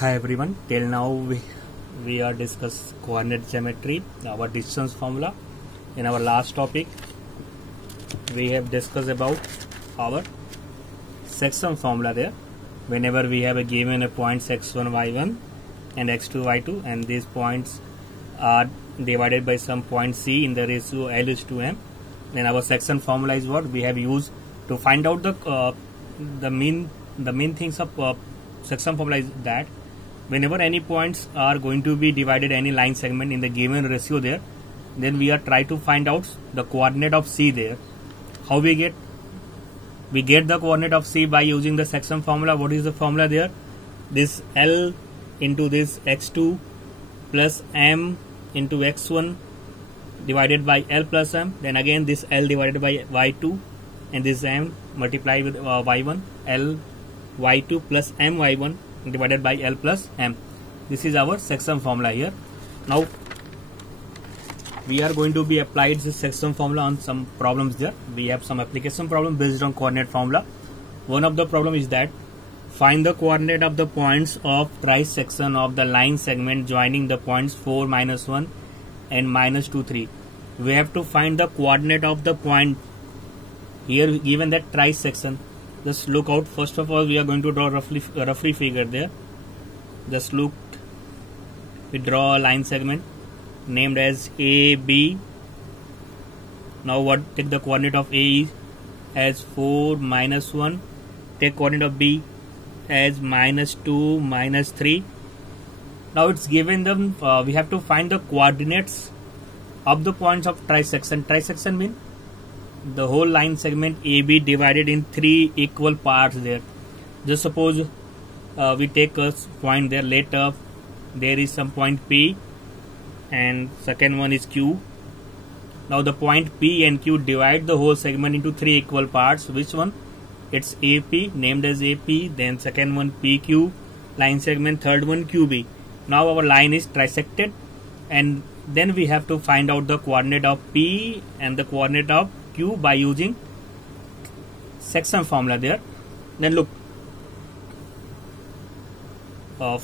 Hi everyone, till now we are discuss coordinate geometry, our distance formula. In our last topic we have discussed about our section formula there. Whenever we have a given a points x1 y1 and x2 y2 and these points are divided by some point c in the ratio L is to m, then our section formula is what we have used to find out the main things of section formula is that whenever any points are going to be divided any line segment in the given ratio there, then we are try to find out the coordinate of C there. How we get the coordinate of C by using the section formula. What is the formula there? This L into this x2 plus m into x1 divided by L plus m, then again this L divided by y2 and this m multiply with y1, L y2 plus m y1 divided by L plus m. This is our section formula here. Now we are going to be applied this section formula on some problems there. We have some application problem based on coordinate formula. One of the problem is that find the coordinate of the points of trisection section of the line segment joining the points 4, -1 and -2, 3. We have to find the coordinate of the point here given that trisection section. Just look out. First of all, we are going to draw roughly figure there. Just look. We draw a line segment named as AB. Now what? Take the coordinate of A as 4, -1. Take coordinate of B as -2, -3. Now it's given them. We have to find the coordinates of the points of trisection. Trisection means the whole line segment AB divided in 3 equal parts there. Just suppose we take a point there. Later there is some point P and second one is Q. Now the point P and Q divide the whole segment into 3 equal parts. Which one? It's AP, named as AP, then second one PQ line segment, third one QB. Now our line is trisected and then we have to find out the coordinate of P and the coordinate of Q by using section formula there. Then look,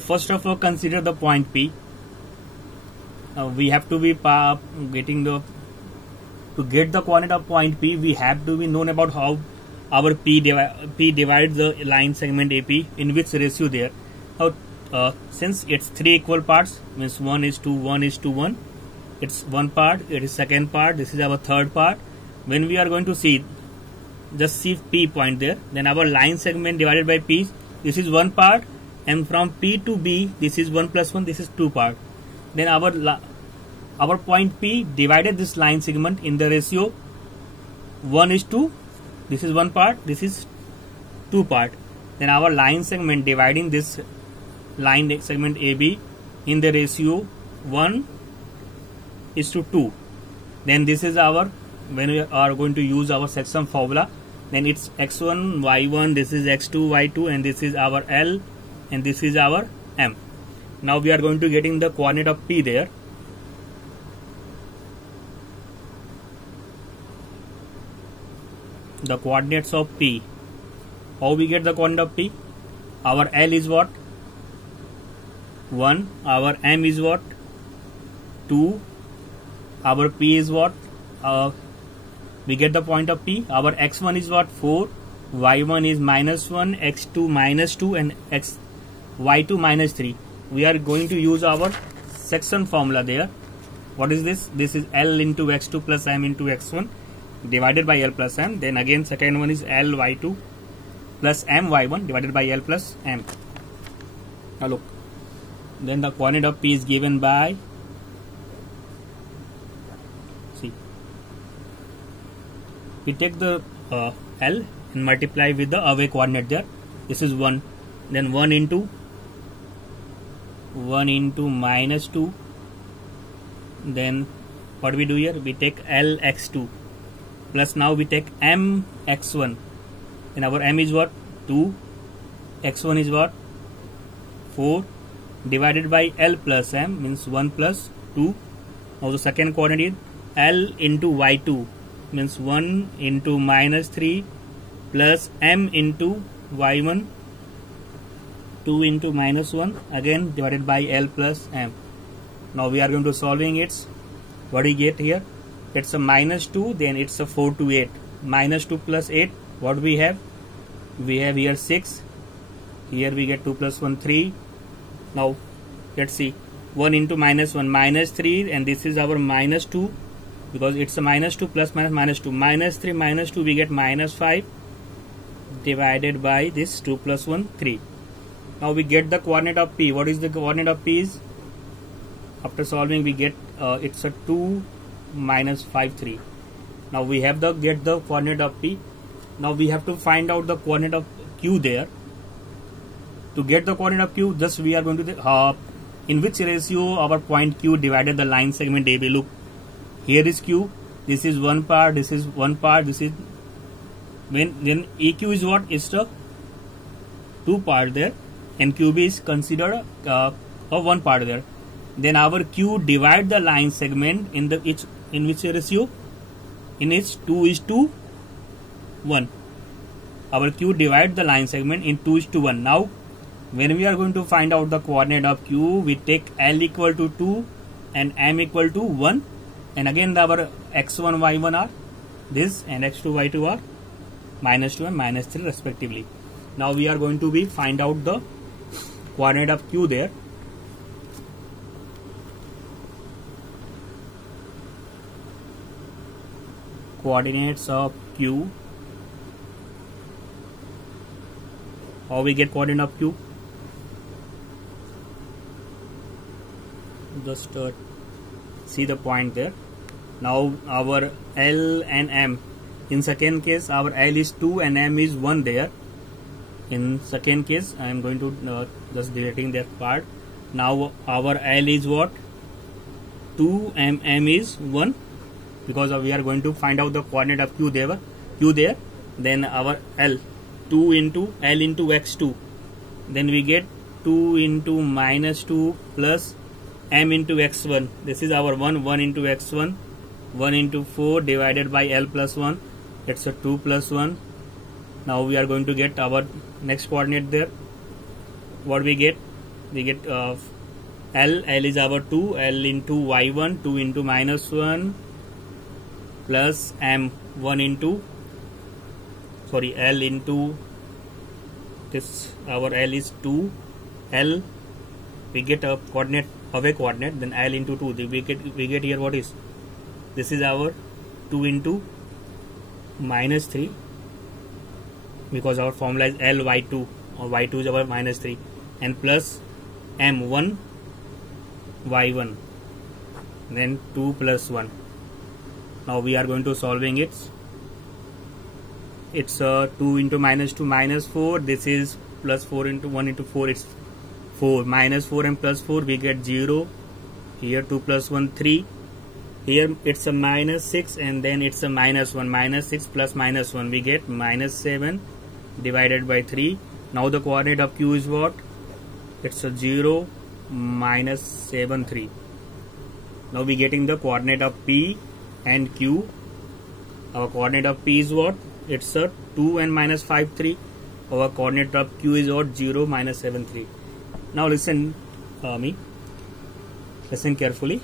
first of all consider the point P. We have to be to get the coordinate of point P, we have to be known about how our P divides the line segment AP, in which ratio there. Since it's 3 equal parts, means 1 is to 1 is to 1, it's one part, it is second part, this is our third part. When we are going to see, just see P point there, then our line segment divided by P, this is one part, and from P to B, this is 1 plus 1, this is 2 part. Then our point P divided this line segment in the ratio 1 is to, this is one part, this is 2 part. Then our line segment dividing this line segment AB in the ratio 1 is to 2. Then this is our, when we are going to use our section formula, then it's x1 y1, this is x2 y2, and this is our L and this is our M. Now we are going to getting the coordinate of P there. The coordinates of P. How we get the coordinate of P? Our L is what? 1. Our M is what? 2. Our P is what? We get the point of P. Our x1 is what? 4. y1 is -1, x2 -2, and y2 -3. We are going to use our section formula there. What is this? This is L into x2 plus m into x1 divided by L plus m. Then again second one is L y2 plus m y1 divided by L plus m. Now look. Then the coordinate of P is given by, see, we take the L and multiply with the away coordinate there. This is 1. Then 1 into -2. Then what we do here? We take L x2 plus now we take M x1. And our M is what? 2. X1 is what? 4 divided by L plus M, means 1 plus 2. Now the second coordinate is L into y2, means 1 into -3 plus M into y1 2 into minus 1 again divided by L plus M. Now we are going to solving it. What do we get here? It's a minus 2, then it's a 4 to 8. Minus 2 plus 8, what we have? We have here 6. Here we get 2 plus 1, 3. Now let's see. 1 into minus 1, minus 3, and this is our minus 2, because it's a minus 2 plus minus minus 2. Minus 3 minus 2, we get minus 5 divided by this 2 plus 1, 3. Now we get the coordinate of P. What is the coordinate of P is? After solving we get it's a 2 minus 5, 3. Now we have the get the coordinate of P. Now we have to find out the coordinate of Q there. To get the coordinate of Q, just we are going to in which ratio our point Q divided the line segment AB. Look, here is Q, this is one part, this is one part, this is then EQ is what? Is the two part there, and QB is considered a one part there. Then our Q divide the line segment in which ratio? In its 2:1. Our Q divide the line segment in 2:1. Now when we are going to find out the coordinate of Q, we take L equal to 2 and M equal to 1, and again our x1 y1 are this, and x2 y2 are minus 2 and minus 3 respectively. Now we are going to find out the coordinate of Q there. Coordinates of Q. How we get coordinate of Q? Just see the point there. Now our L and M. In second case our L is 2 and M is 1 there. In second case I am going to just deleting that part. Now our L is what? 2 and M is 1, because we are going to find out the coordinate of Q there. Then our L 2 into L into x2, then we get 2 into minus 2 plus M into x1. This is our 1 into x1, 1 into 4 divided by L plus 1. It's a 2 plus 1. Now we are going to get our next coordinate there. What we get? We get L is our 2, L into y1, 2 into minus 1 plus M 1 into L into this, our L is 2, L we get a coordinate of a coordinate, then L into 2, we get here what is, this is our 2 into minus 3, because our formula is L y2, or y2 is our minus 3, and plus M 1 y1, then 2 plus 1. Now we are going to solving it. It's 2 into minus 2 minus 4. This is plus 4 into 1 into 4. It's 4 minus 4 and plus 4. We get 0. Here 2 plus 1 3. Here it's a minus 6 and then it's a minus 1. Minus 6 plus minus 1. We get minus 7 divided by 3. Now the coordinate of Q is what? It's a 0 minus 7 3. Now we getting the coordinate of P and Q. Our coordinate of P is what? It's a 2 and minus 5 3. Our coordinate of Q is what? 0 minus 7 3. Now listen listen carefully.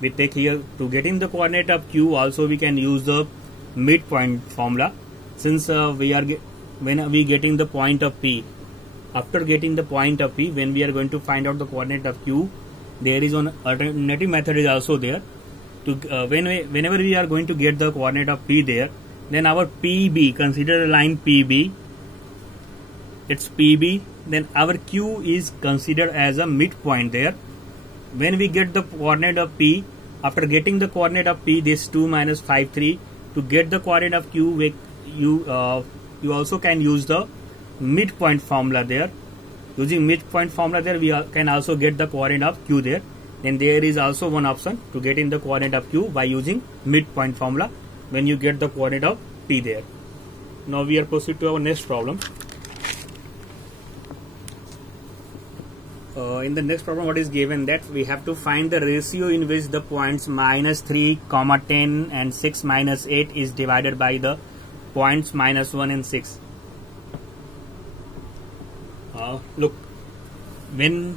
We take here, to getting the coordinate of Q also we can use the midpoint formula, since when we getting the point of P. After getting the point of P, when we are going to find out the coordinate of Q, there is an alternative method is also there. To whenever we are going to get the coordinate of P there, then our PB, consider a line PB, it's PB, then our Q is considered as a midpoint there. When we get the coordinate of P, after getting the coordinate of P, this 2 minus 5 3, to get the coordinate of Q, you also can use the midpoint formula there. Using midpoint formula there, we can also get the coordinate of Q there. Then there is also one option to get in the coordinate of Q by using midpoint formula when you get the coordinate of P there. Now we are proceed to our next problem. In the next problem, what is given, that we have to find the ratio in which the points minus 3, 10 and 6 minus 8 is divided by the points minus 1 and 6. Look, when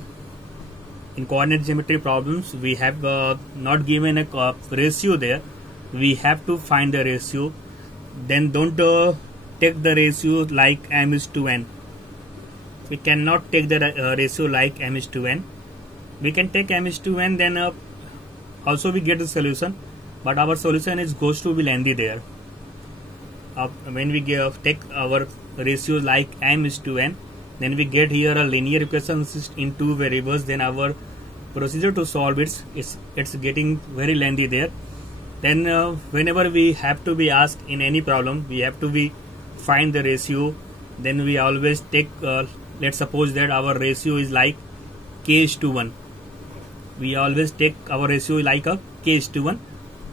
in coordinate geometry problems we have not given a ratio there, we have to find the ratio. Then don't take the ratio like m is to n. We cannot take the ratio like m is to n. We can take m is to n, then also we get the solution, but our solution is goes to be lengthy there. When we take our ratio like m is to n, then we get here a linear equation in two variables. Then our procedure to solve it's getting very lengthy there. Then whenever we have to be asked in any problem, we have to be find the ratio. Then we always take let's suppose that our ratio is like k is to 1. We always take our ratio like a k is to 1.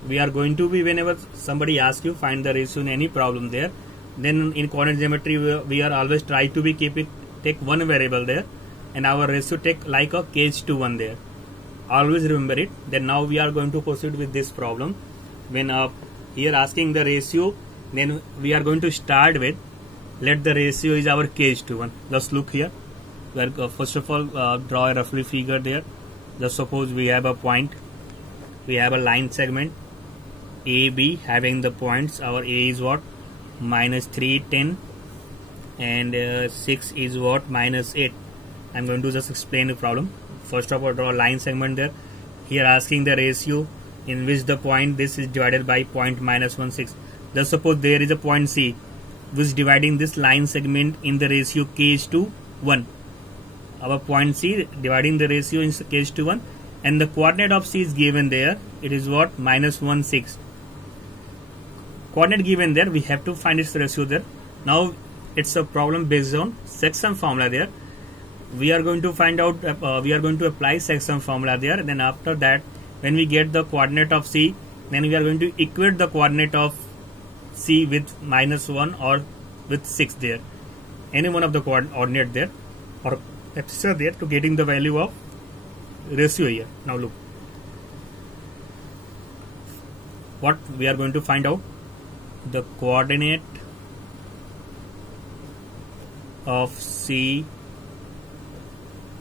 We are going to be, whenever somebody asks you find the ratio in any problem there, then in coordinate geometry we are always try to be take one variable there, and our ratio take like a k is to 1 there. Always remember it. Then now we are going to proceed with this problem. When here asking the ratio, then we are going to start with, let the ratio is our k is to 1. Just look here. First of all draw a roughly figure there. Just suppose we have a point, we have a line segment AB having the points. Our A is what? Minus 3, 10, and 6 is what? Minus 8. I'm going to just explain the problem. First of all, draw a line segment there. Here asking the ratio in which the point this is divided by point minus 1, 6. Just suppose there is a point C which is dividing this line segment in the ratio k is to 1. Our point C dividing the ratio in k is to 1, and the coordinate of C is given there. It is what? Minus 1, 6. Coordinate given there, we have to find its ratio there. Now it's a problem based on section formula there. We are going to find out, we are going to apply section formula there. Then after that, when we get the coordinate of C, then we are going to equate the coordinate of C with minus 1 or with 6 there. Any one of the coordinate there or abscissa there to getting the value of ratio here. Now look, what we are going to find out, the coordinate of C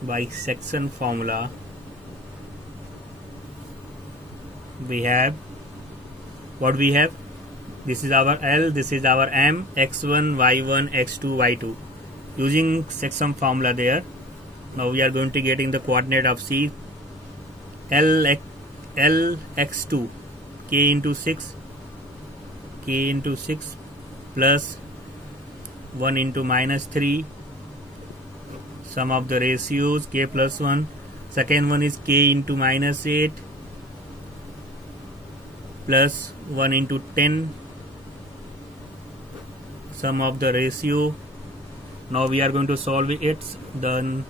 by section formula. We have what we have. This is our L, this is our M, x1, y1, x2, y2. Using section formula there, now we are going to getting the coordinate of C. L x2, k into 6 plus 1 into minus 3. Sum of the ratios k plus 1. Second one is k into minus 8 plus 1 into 10. Sum of the ratio. Now we are going to solve it. Then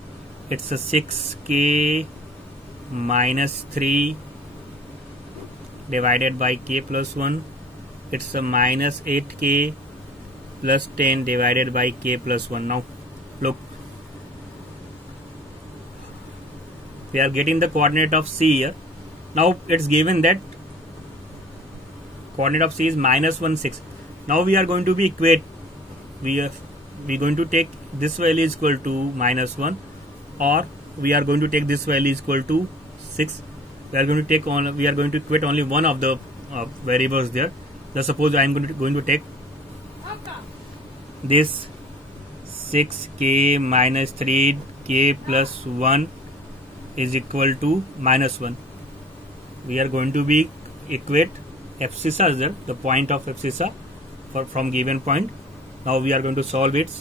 it's a 6k minus 3 divided by k plus 1. It's a minus 8k plus 10 divided by k plus 1. Now look, we are getting the coordinate of C here. Now it's given that coordinate of C is minus 1, 6. Now we are going to be equate. We are going to take this value is equal to minus 1, or we are going to take this value is equal to 6. We are going to equate only one of the variables there. Just suppose I am going to take this 6k minus 3k plus 1 is equal to minus 1. We are going to be equate abscissa there, the point of abscissa from given point. Now we are going to solve it.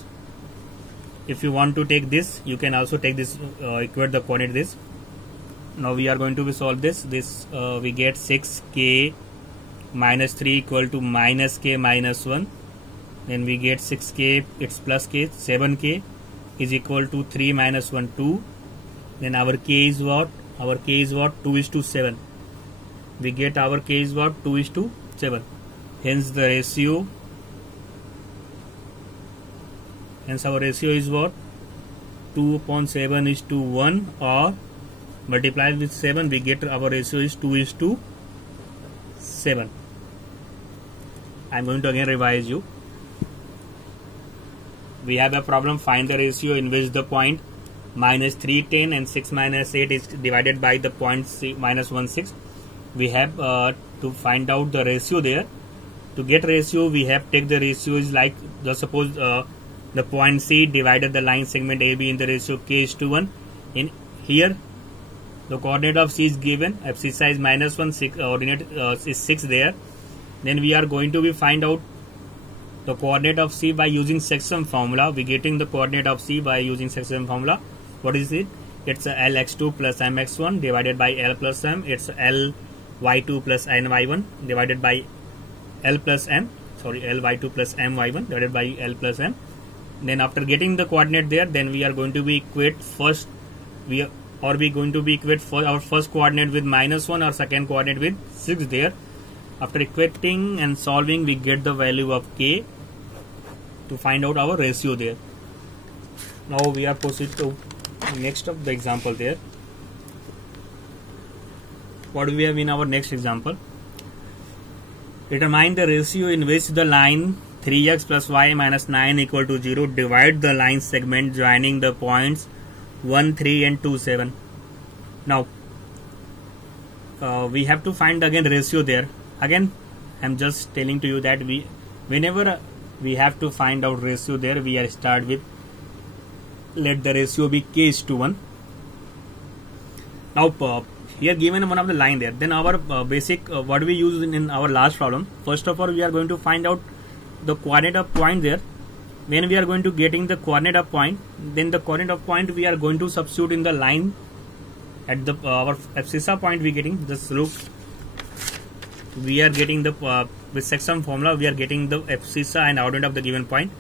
If you want to take this, you can also take this, equate the coordinate this. Now we are going to solve this. We get 6k minus 3 equal to minus k minus 1. Then we get 6k, it's plus k, 7k is equal to 3 minus 1, 2. Then our k is what? Our k is what? 2 is to 7. We get our k is what? 2 is to 7. Hence the ratio. Hence our ratio is what? 2 upon 7 is to 1, or multiplied with 7, we get our ratio is 2 is to 7. I am going to again revise you. we have a problem, find the ratio in which the point minus 3, 10 and 6 minus 8 is divided by the point C minus 1, 6. We have to find out the ratio there. To get ratio, we have take the ratio is like the suppose the point C divided the line segment AB in the ratio k:1. In here, the coordinate of C is given, abscissa is minus 1, 6, ordinate is 6 there. Then we are going to find out the coordinate of C by using section formula. We getting the coordinate of C by using section formula. What is it? It's Lx2 plus Mx1 divided by L plus M. It's Ly2 plus Ny1 divided by L plus M. Sorry, Ly2 plus My1 divided by L plus M. Then after getting the coordinate there, then we are going to be equate first. We going to be equate for our first coordinate with minus 1 or second coordinate with 6 there. After equating and solving, we get the value of k to find out our ratio there. Now we are proceed to next of the example there. What do we have in our next example? Determine the ratio in which the line 3x plus y minus 9 equal to 0 divide the line segment joining the points 1, 3 and 2, 7. Now we have to find again ratio there. Again, I am just telling to you that whenever we have to find out ratio there, we are start with let the ratio be k:1. Now here given one of the line there. Then our basic what we use in our last problem. First of all, we are going to find out the coordinate of point there. When we are going to getting the coordinate of point, then the coordinate of point we are going to substitute in the line at the our abscissa point. We getting just look. We are getting the with section formula. We are getting the abscissa and ordinate of the given point.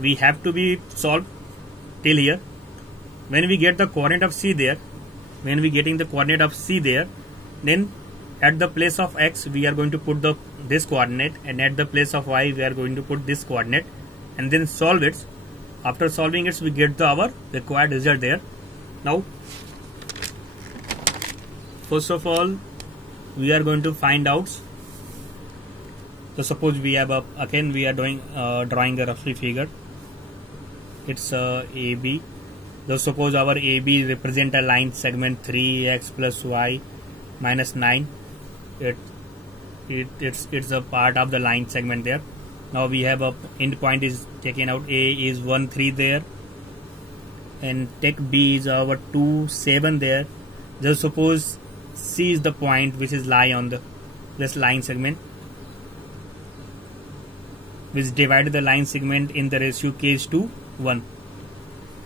We have to be solved till here. When we get the coordinate of C there, when we getting the coordinate of C there, then at the place of x we are going to put this coordinate, and at the place of y we are going to put this coordinate, and then solve it. After solving it, we get our required result there. Now first of all, we are going to find out. So suppose we have again we are doing drawing a roughly figure. It's AB. So suppose our AB represent a line segment 3x plus y minus 9. It's a part of the line segment there. Now we have a end point is taken out. A is 1, 3 there, and take B is our 2, 7 there. Just suppose C is the point which is lie on this line segment, which divided the line segment in the ratio k:1.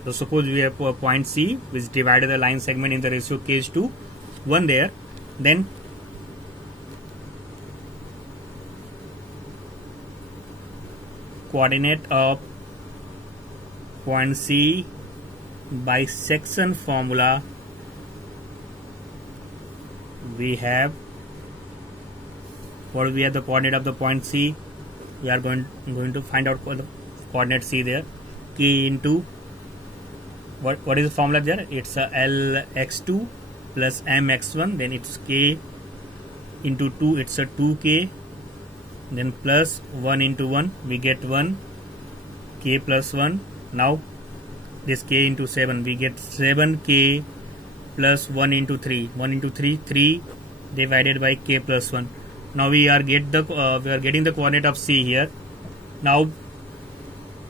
So suppose we have a point C which divided the line segment in the ratio k:1 there. Then coordinate of point C by section formula, we have what we have the coordinate of the point C. We are going to find out the coordinate C there. K into what is the formula there? It's a Lx2 plus Mx1. Then it's K into 2. It's a 2K. Then plus 1 into 1. We get 1. K plus 1. Now this K into 7. We get 7K plus 1 into 3. 1 into 3. 3 divided by K plus 1. Now we are getting the coordinate of C here. Now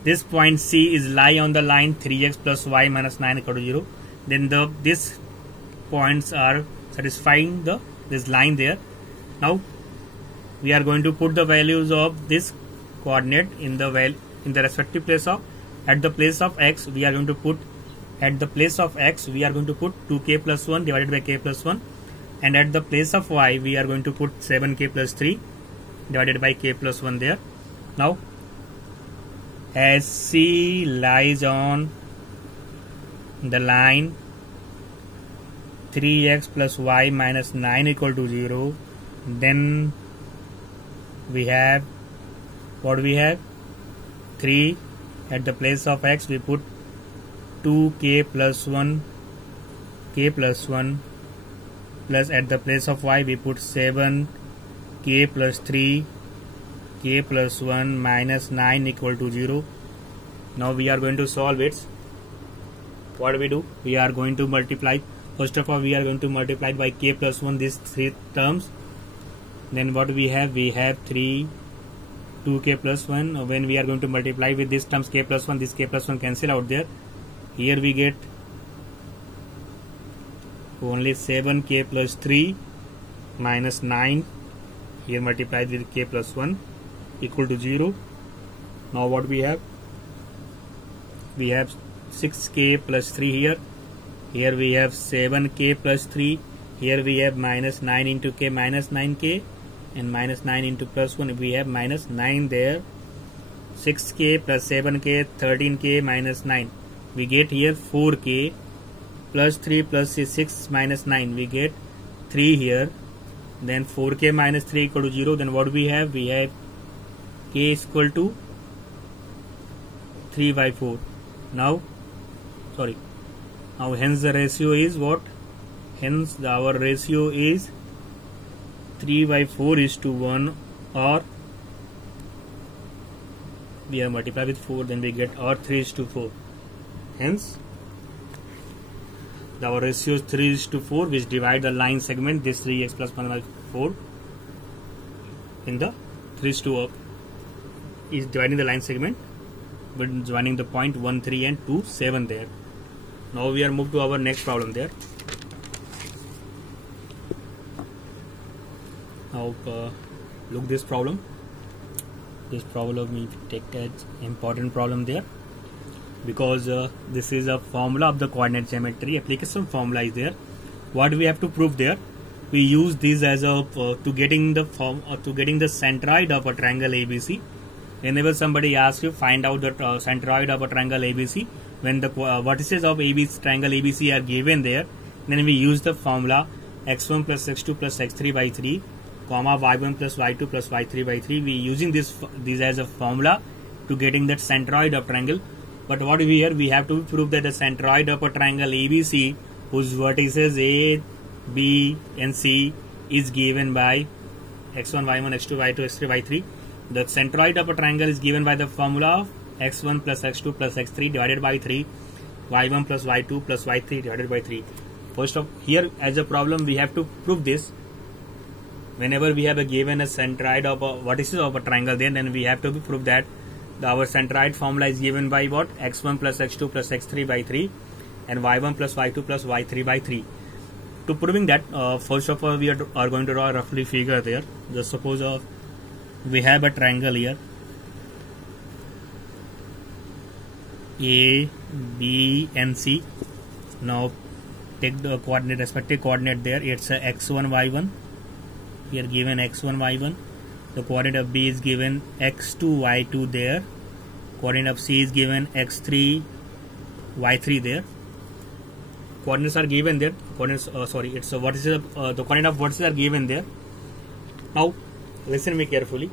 this point C is lie on the line 3x plus y minus 9 equal to 0. Then these points are satisfying this line there. Now we are going to put the values of this coordinate in the respective place of. At the place of x we are going to put 2k plus 1 divided by k plus 1, and at the place of y we are going to put 7k plus 3 divided by k plus 1 there. Now as C lies on the line 3x plus y minus 9 equal to 0, then we have what we have 3. At the place of x we put 2k plus 1 k plus 1, plus at the place of y we put 7 k plus 3 k plus 1 minus 9 equal to 0. Now we are going to solve it. What do we do? We are going to multiply. First of all, we are going to multiply by k plus 1 these three terms. Then what we have? We have 2k plus 1. When we are going to multiply with these terms k plus 1, this k plus 1 cancel out there. Here we get only 7k plus 3 minus 9. Here multiplied with k plus 1 equal to 0. Now what we have? We have 6k plus 3 here. Here we have 7k plus 3. Here we have minus 9 into k minus 9k, and minus 9 into plus 1 we have minus 9 there. 6k plus 7k 13k minus 9. We get here 4k plus 3 plus 6 minus 9. We get 3 here. Then 4k minus 3 equal to 0. Then what we have? We have k is equal to 3 by 4. Now hence the ratio is what? Hence our ratio is 3 by 4 is to 1, or we have multiplied with 4, then we get or 3 is to 4. Hence our ratio is 3 is to 4, which divide the line segment, this 3x plus 1 by 4 in the 3 is to is dividing the line segment but joining the point 1, 3 and 2, 7 there. Now we are moved to our next problem there. Now look this problem. This problem we take as important problem there, because this is a formula of the coordinate geometry. Application formula is there. What we have to prove there? We use this as a to getting the centroid of a triangle ABC. Whenever somebody asks you find out the centroid of a triangle ABC, when the vertices of triangle ABC are given there, then we use the formula x1 plus x2 plus x3 by 3, comma y1 plus y2 plus y3 by 3. We using this as a formula to getting that centroid of triangle. But what we here? We have to prove that the centroid of a triangle ABC, whose vertices A, B and C is given by x1, y1, x2, y2, x3, y3. The centroid of a triangle is given by the formula of x1 plus x2 plus x3 divided by 3, y1 plus y2 plus y3 divided by 3. First of here, as a problem, we have to prove this. Whenever we have given a centroid of a vertices of a triangle, then we have to prove that our centroid formula is given by what? x1 plus x2 plus x3 by 3 and y1 plus y2 plus y3 by 3. To proving that, first of all, we are going to draw a roughly figure there. Just suppose we have a triangle here, A, B and C. Now take the coordinate, respective coordinate there. It's a x1, y1. Here given x1, y1. The coordinate of B is given x2, y2 there. Coordinate of C is given x3, y3 there. Coordinates are given there. Coordinates, it's what is the coordinate of vertices are given there. Now listen me carefully.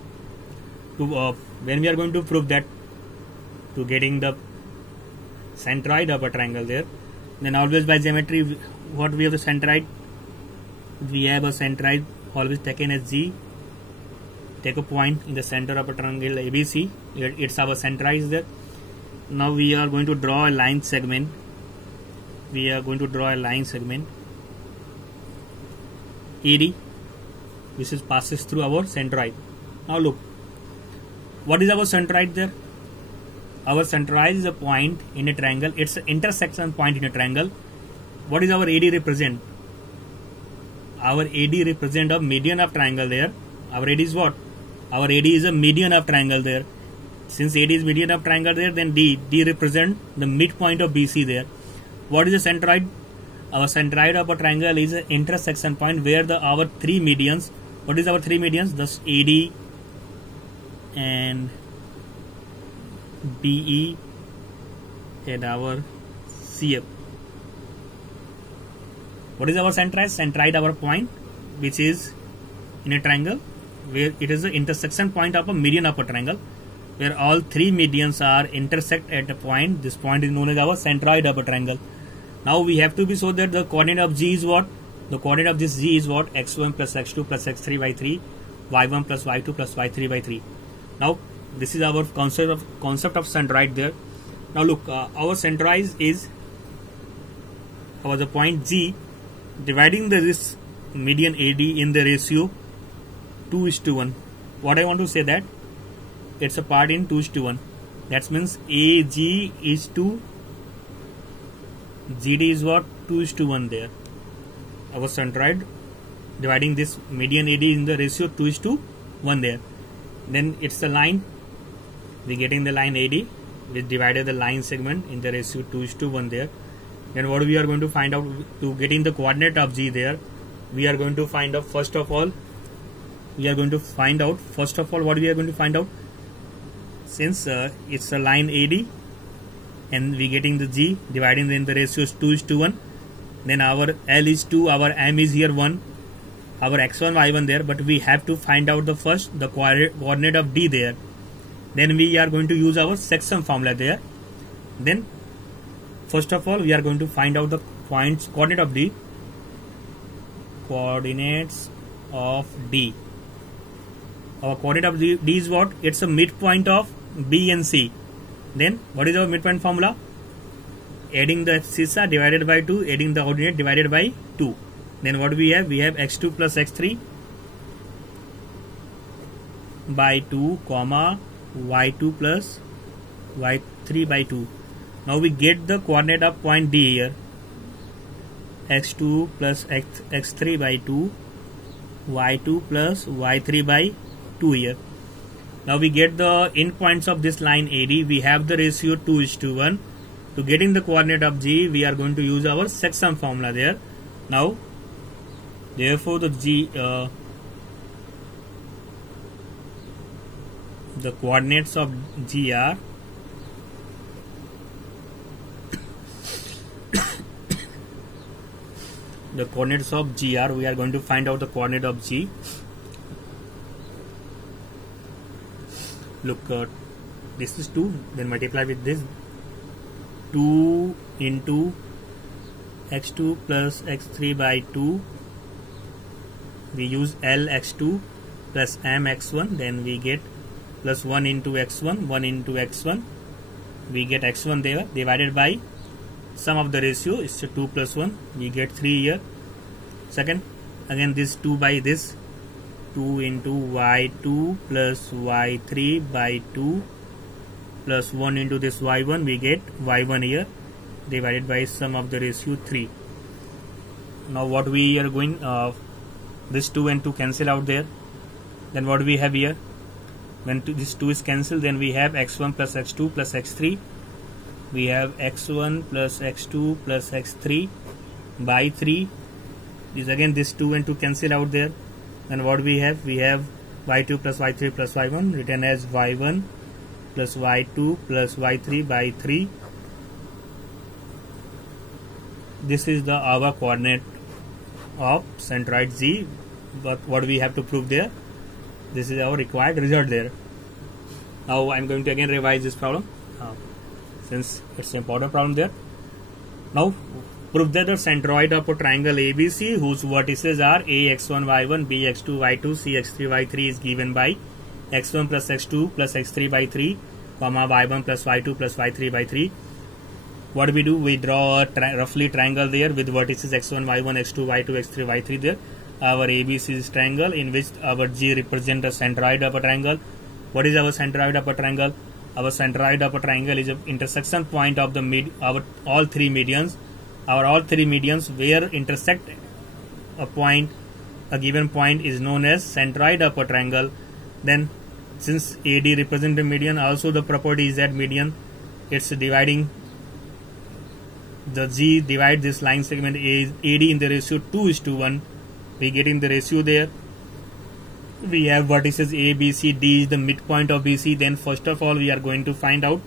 When we are going to prove that to getting the centroid of a triangle there, then always by geometry, what we have the centroid? We have a centroid always taken as G. Take a point in the center of a triangle ABC. It's our centroid there. Now we are going to draw a line segment. AD, which passes through our centroid. Now look, what is our centroid there? Our centroid is a point in a triangle. It's an intersection point in a triangle. What is our AD represent? Our AD represent a median of triangle there. Our AD is what? Our AD is a median of triangle there. Since AD is median of triangle there, then D represent the midpoint of BC there. What is a centroid? Our centroid of a triangle is an intersection point where our three medians. What is our three medians? Thus AD and BE and our CF. What is our centroid? Centroid our point which is in a triangle where it is the intersection point of a median of a triangle, where all three medians are intersect at a point. This point is known as our centroid of a triangle. Now we have to be so that the coordinate of G is what? The coordinate of this G is what? x1 plus x2 plus x3 by 3, y1 plus y2 plus y3 by 3. Now this is our concept of centroid there. Now look, our centroid is the point G, dividing this median AD in the ratio 2:1. What I want to say that it's a part in 2:1. That means AG is to GD is what? 2:1 there. Our centroid dividing this median AD in the ratio 2:1 there. Then it's the line. We getting the line AD. We divided the line segment in the ratio 2:1 there. Then what we are going to find out to getting the coordinate of G there, we are going to find out first of all what we are going to find out, since it's a line AD and we getting the G dividing in the ratio 2:1, then our L is 2, our M is here 1, our x1 y1 there, but we have to find out the coordinate of D there. Then we are going to use our section formula there. Then first of all we are going to find out the coordinate of D. Coordinates of D. Our coordinate of D is what? It's a midpoint of B and C. Then what is our midpoint formula? Adding the abscissa divided by 2, adding the ordinate divided by 2. Then what we have? We have x2 plus x3 by 2, comma y2 plus y3 by 2. Now we get the coordinate of point D here. x2 plus x3 by 2, y2 plus y3 by 2 here. Now we get the endpoints of this line AD. We have the ratio 2:1. To getting the coordinate of G, we are going to use our section formula there. Now, therefore, the coordinates of G are we are going to find out the coordinate of G. Look, this is 2, then multiply with this 2 into x2 plus x3 by 2. We use L x2 plus M x1, then we get plus 1 into x1, 1 into x1. We get x1 there divided by sum of the ratio is 2 plus 1. We get 3 here. Second, again this 2 by this 2 into y2 plus y3 by 2 plus 1 into this y1, we get y1 here divided by sum of the ratio 3. Now what we are going, this 2 and 2 cancel out there. Then what we have here? When this 2 is cancelled, then we have x1 plus x2 plus x3. We have x1 plus x2 plus x3 by 3. Is again this 2 and 2 cancel out there. Then what we have? We have y2 plus y3 plus y1 written as y1 plus y2 plus y3 by 3. This is the our coordinate of centroid G. But what we have to prove there? This is our required result there. Now I am going to again revise this problem since it's an important problem there. Now prove that the centroid of a triangle ABC whose vertices are A x1 y1, B x2 y2, C x3 y3 is given by x1 plus x2 plus x3 by 3, comma y1 plus y2 plus y3 by 3. What we do? We draw a roughly triangle there with vertices x1, y1, x2, y2, x3, y3 there. Our ABC is triangle in which our G represents the centroid of a triangle. What is our centroid of a triangle? Our centroid of a triangle is an intersection point of the all three medians. Our all three medians where intersect a given point is known as centroid of a triangle. Then since AD represents the median, also the property is that median, it's dividing the G divide this line segment AD in the ratio 2:1. We get in the ratio there. We have vertices A, B, C, D is the midpoint of BC. Then first of all we are going to find out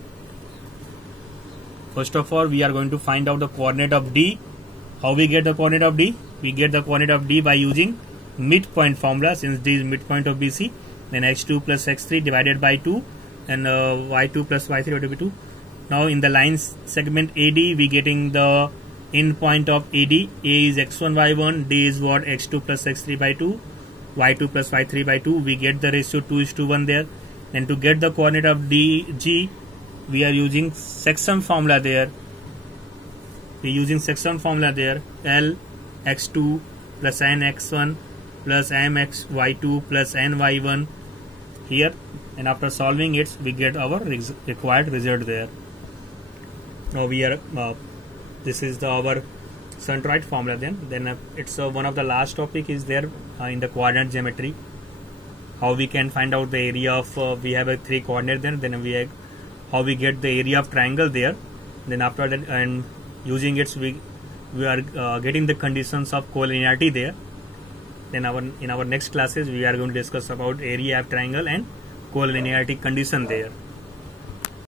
the coordinate of D. How we get the coordinate of D? We get the coordinate of D by using midpoint formula, since D is midpoint of BC. Then x2 plus x3 divided by 2 and y2 plus y3 divided by 2. Now in the line segment AD we getting the end point of AD. A is x1 y1, D is what? x2 plus x3 by 2, y2 plus y3 by 2. We get the ratio 2:1 there. And to get the coordinate of G, we are using section formula there. We using section formula there. L x2 plus n x1 plus m x y2 plus n y1 here, and after solving it we get our required result there. Now we are this is our centroid formula. Then it's one of the last topic is there in the coordinate geometry, how we can find out the area of we have a 3 coordinate there, then we have how we get the area of triangle there. Then after that, and using it we are getting the conditions of collinearity there. Then in our next classes we are going to discuss about area of triangle and collinearity condition there.